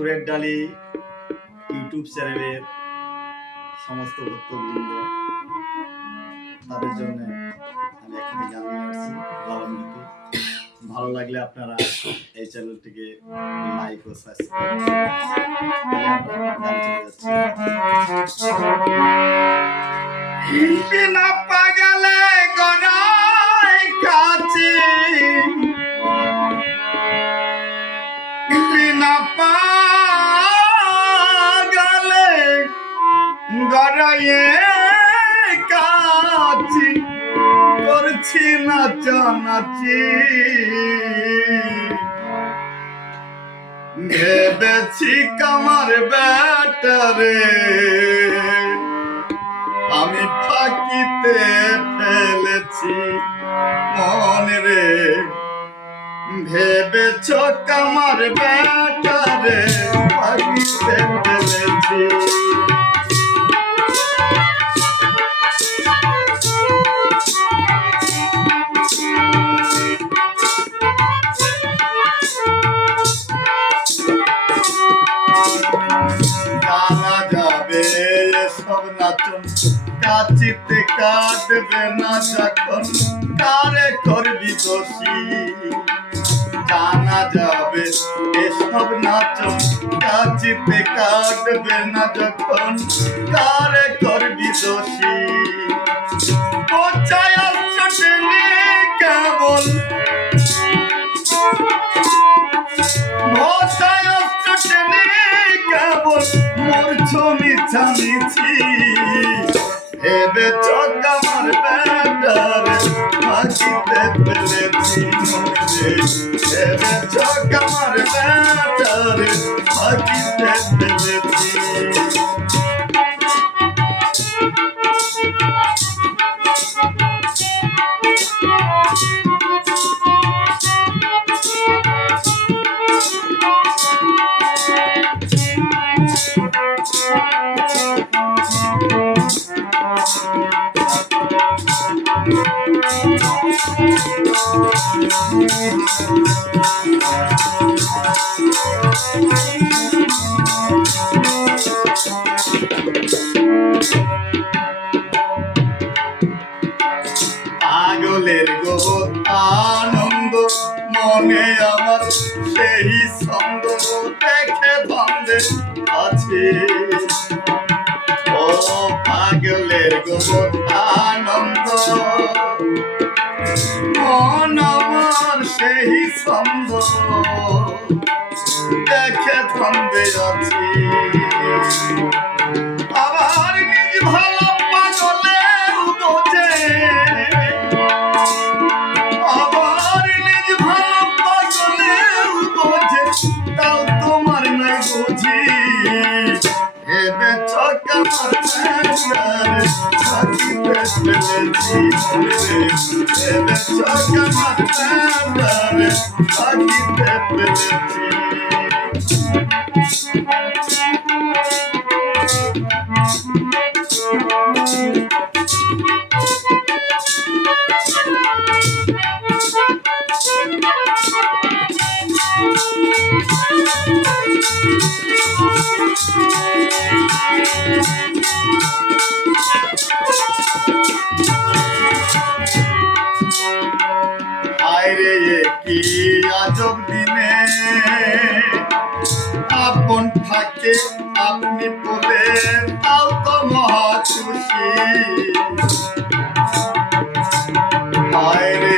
সুরের ডালি ইউটিউব চ্যানেলের সমস্ত ভক্তবৃন্দ, তাদের জন্য আমি এখানে গান নিয়ে আসছি লাবণ্যকে। ভালো লাগলে আপনারা এই চ্যানেলটিকে লাইক ও সাবস্ক্রাইব বিনা পাগলে গড়াই কাছে, বিনা পাগলে গড়াইয়ে কাছে করছি নাচানাচি, ভেবেছি কামার ব্যাটারে আমি ফাঁকিতে ফেলেছি মনে রে, ভেবেছ কামার ব্যাটারে ফাঁকিতে ফেলেছি। জানা যাবে সব নাচন কাচিতে কাটবে না যখন কারে করবি দোষী, জানা যাবে এসব নাচন কাচিতে কাটবে না যখন কারে করবি দোষী। কোথায় আসছে কেবল কেবল মরছ মিছামিছি, ভেবেছ কামার ব্যাটারে ফাঁকিতে ফেলেছি মনে, ভেবেছ কামার ব্যাটারে ফাঁকিতে ফেলেছি। পাগলের গোবর আনন্দ মনে আমার সেই ছন্দ দেখে ধন্দে আছে, ও পাগলের গোবর আনন্দ মন আমার সেই ছন্দ দেখে ধন্দে আছি। আবার নিজ ভালো পাগলেও বোঝে, আবার নিজ ভালো পাগলেও বোঝে, তাও তোমার নাই বুঝি, ভেবেছ কামার ব্যাটারে ফাঁকিতে ফেলেছি মনে, ভেবেছ কামার ব্যাটারে ফাঁকিতে ফেলেছি। আইরে কি আজব দিনে আপন থাকে আপনি বলে তাও তো মহা খুশি, হায়রে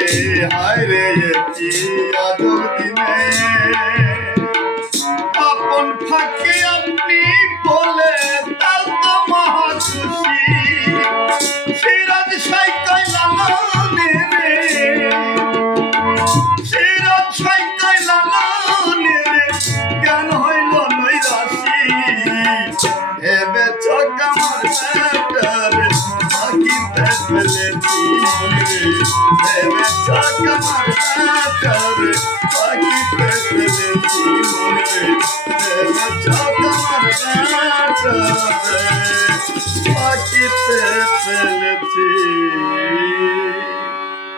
কি আজব দিনে আপন থাকে আপনি বলে তাও তো মহা খুশি। সিরাজ সাইকাই লালনে রে, সিরাজ সাইকাই লালনে রে, জ্ঞান হইল নৈরাশি, ভেবেছ কামার ব্যাটারে ফাঁকিতে ফেলেছি মনে, ভেবেছ কামার ব্যাটারে ফাঁকিতে ফেলেছি মনে, ভেবেছ কামার ব্যাটারে